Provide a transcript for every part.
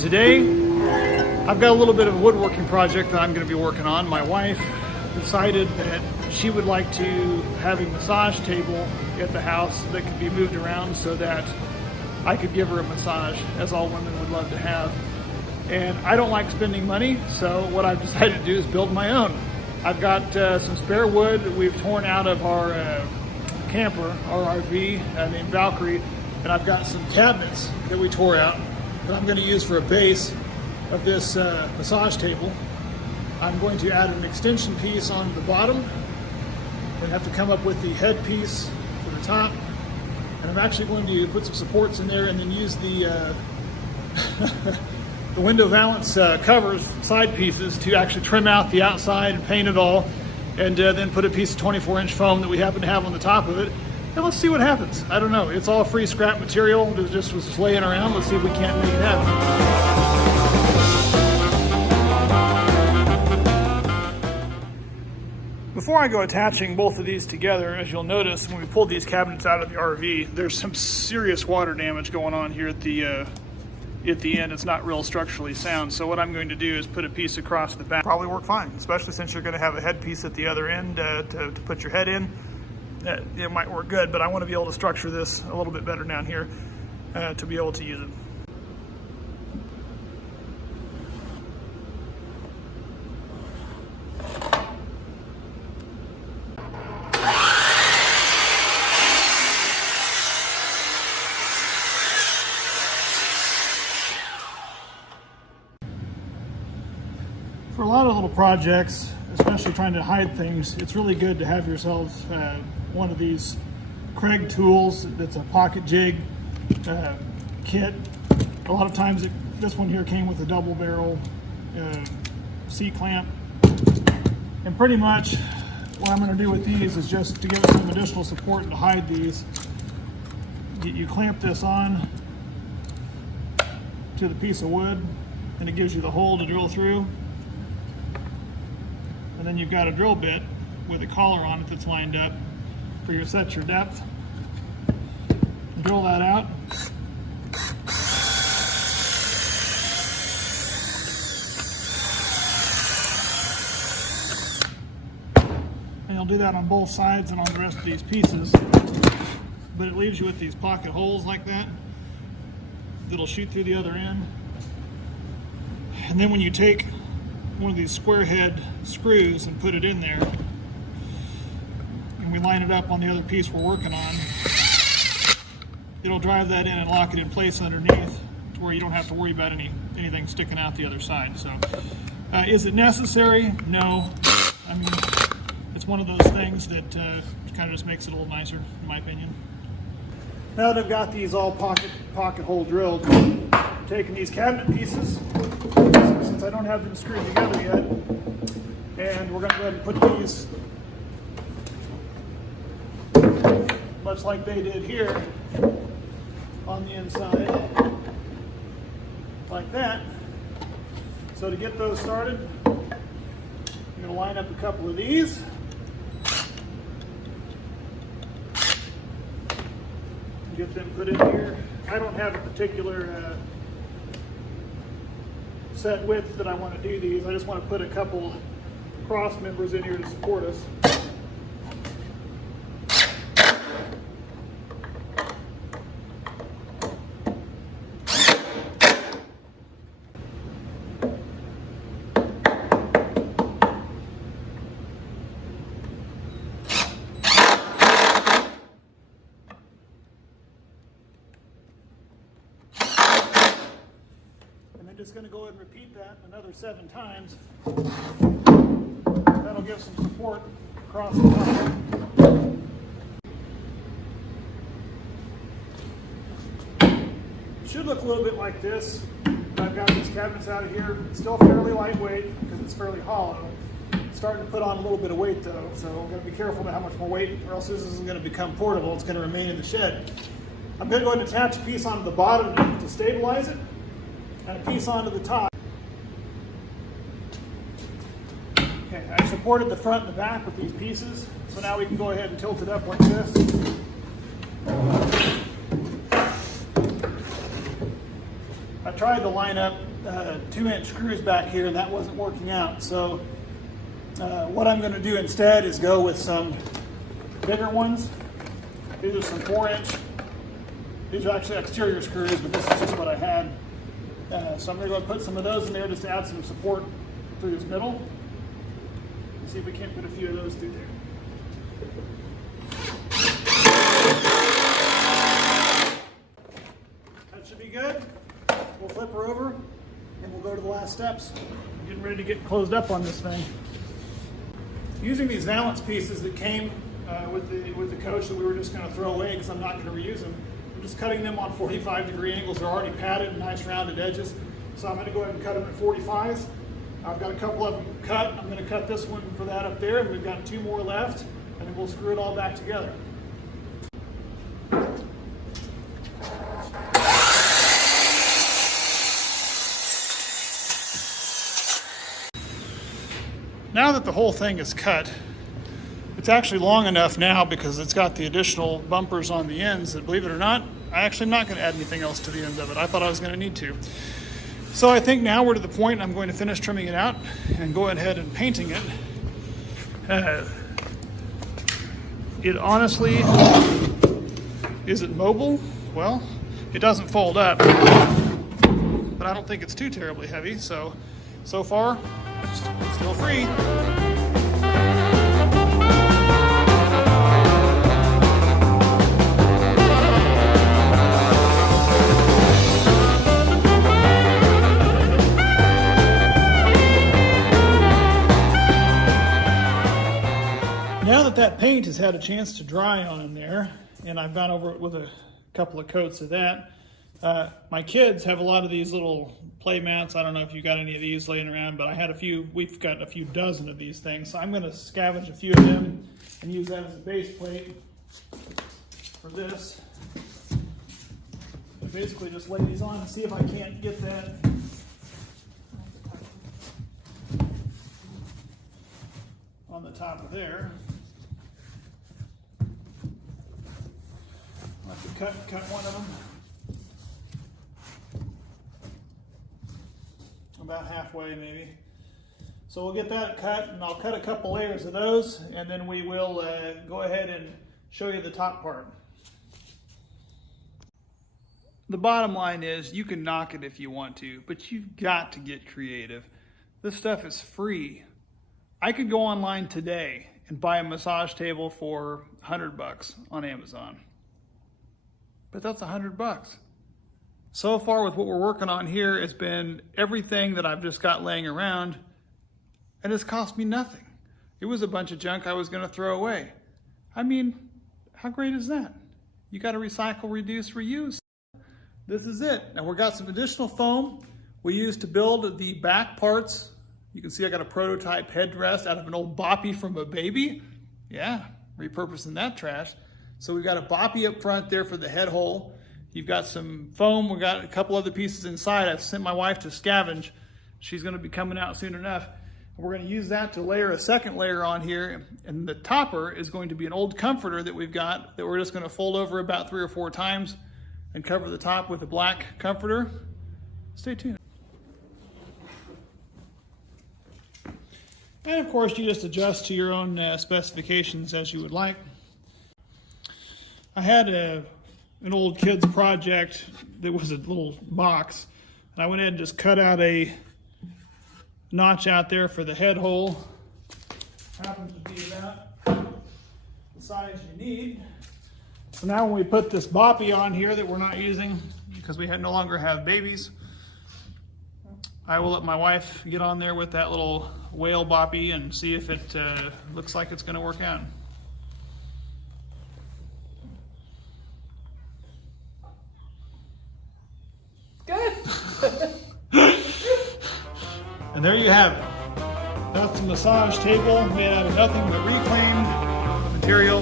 today I've got a little bit of a woodworking project that I'm going to be working on. My wife decided that she would like to have a massage table at the house that could be moved around so that I could give her a massage, as all women would love to have. And I don't like spending money, so what I've decided to do is build my own. I've got some spare wood that we've torn out of our camper, our RV named Valkyrie, and I've got some cabinets that we tore out that I'm going to use for a base of this massage table. I'm going to add an extension piece on the bottom and have to come up with the head piece for the top. And I'm actually going to put some supports in there and then use the the window valance covers, side pieces, to actually trim out the outside and paint it all, and then put a piece of 24-inch foam that we happen to have on the top of it. And let's see what happens. I don't know. It's all free scrap material that just was laying around. Let's see if we can't make it happen. Before I go attaching both of these together, as you'll notice when we pulled these cabinets out of the RV, there's some serious water damage going on here at the end. It's not real structurally sound. So what I'm going to do is put a piece across the back. Probably work fine, especially since you're going to have a head piece at the other end to put your head in. It might work good, but I want to be able to structure this a little bit better down here to be able to use it. For a lot of little projects, especially trying to hide things, it's really good to have yourself one of these Craig tools that's a pocket jig kit. A lot of times this one here came with a double barrel C-clamp. And pretty much what I'm going to do with these is just to give it some additional support and to hide these. You clamp this on to the piece of wood and it gives you the hole to drill through. And then you've got a drill bit with a collar on it that's lined up for your set your depth. Drill that out. And you'll do that on both sides and on the rest of these pieces. But it leaves you with these pocket holes like that that'll shoot through the other end. And then when you take one of these square head screws and put it in there, and we line it up on the other piece we're working on, it'll drive that in and lock it in place underneath to where you don't have to worry about anything sticking out the other side. So is it necessary? No. I mean, it's one of those things that kind of just makes it a little nicer, in my opinion. Now that I've got these all pocket hole drilled, I'm taking these cabinet pieces, since I don't have them screwed together yet, and we're going to go ahead and put these, much like they did here, on the inside, like that. So to get those started, I'm going to line up a couple of these. Get them put in here. I don't have a particular set width that I want to do these. I just want to put a couple cross members in here to support us. Just going to go ahead and repeat that another 7 times. That'll give some support across the top. It should look a little bit like this. I've got these cabinets out of here. It's still fairly lightweight because it's fairly hollow. It's starting to put on a little bit of weight though, so I'm going to be careful about how much more weight, or else this isn't going to become portable. It's going to remain in the shed. I'm going to go ahead and attach a piece onto the bottom to stabilize it, and a piece onto the top. Okay, I supported the front and the back with these pieces, so now we can go ahead and tilt it up like this. I tried to line up 2-inch screws back here, and that wasn't working out. So what I'm going to do instead is go with some bigger ones. These are some 4-inch. These are actually exterior screws, but this is just what I had. So I'm going to go put some of those in there just to add some support through this middle. See if we can't put a few of those through there. That should be good. We'll flip her over and we'll go to the last steps. I'm getting ready to get closed up on this thing. Using these valance pieces that came with the coach that we were just going to throw away because I'm not going to reuse them. I'm just cutting them on 45-degree angles. They're already padded and nice rounded edges. So I'm going to go ahead and cut them at 45s. I've got a couple of them cut. I'm going to cut this one for that up there, and we've got 2 more left, and then we'll screw it all back together. Now that the whole thing is cut, it's actually long enough now because it's got the additional bumpers on the ends that, believe it or not, I actually am not going to add anything else to the ends of it. I thought I was going to need to. So I think now we're to the point I'm going to finish trimming it out and go ahead and painting it. It honestly, is it mobile? Well, it doesn't fold up, but I don't think it's too terribly heavy. So far, it's still free. Now that paint has had a chance to dry on in there, and I've gone over it with a couple of coats of that, my kids have a lot of these little play mats. I don't know if you got any of these laying around, but I had a few. We've got a few dozen of these things. So I'm going to scavenge a few of them and use that as a base plate for this. And basically just lay these on and see if I can't get that on the top of there. I'll have to cut one of them. About halfway maybe. So we'll get that cut, and I'll cut a couple layers of those, and then we will go ahead and show you the top part. The bottom line is you can knock it if you want to, but you've got to get creative. This stuff is free. I could go online today and buy a massage table for $100 on Amazon, but that's $100. So far with what we're working on here, it's been everything that I've just got laying around, and it's cost me nothing. It was a bunch of junk I was going to throw away. I mean, how great is that? You got to recycle, reduce, reuse. This is it. Now we've got some additional foam we used to build the back parts. You can see I got a prototype headrest out of an old boppy from a baby. Yeah, repurposing that trash. So we've got a boppy up front there for the head hole. You've got some foam. We've got a couple other pieces inside. I've sent my wife to scavenge. She's going to be coming out soon enough. We're going to use that to layer a second layer on here. And the topper is going to be an old comforter that we've got that we're just going to fold over about 3 or 4 times and cover the top with a black comforter. Stay tuned. And of course, you just adjust to your own specifications as you would like. I had an old kid's project that was a little box, and I went ahead and just cut out a notch out there for the head hole. Happens to be about the size you need. So now when we put this boppy on here that we're not using because we no longer have babies, I will let my wife get on there with that little whale boppy and see if it looks like it's going to work out. Good. And there you have it. That's a massage table made out of nothing but reclaimed material,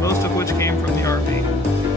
most of which came from the RV.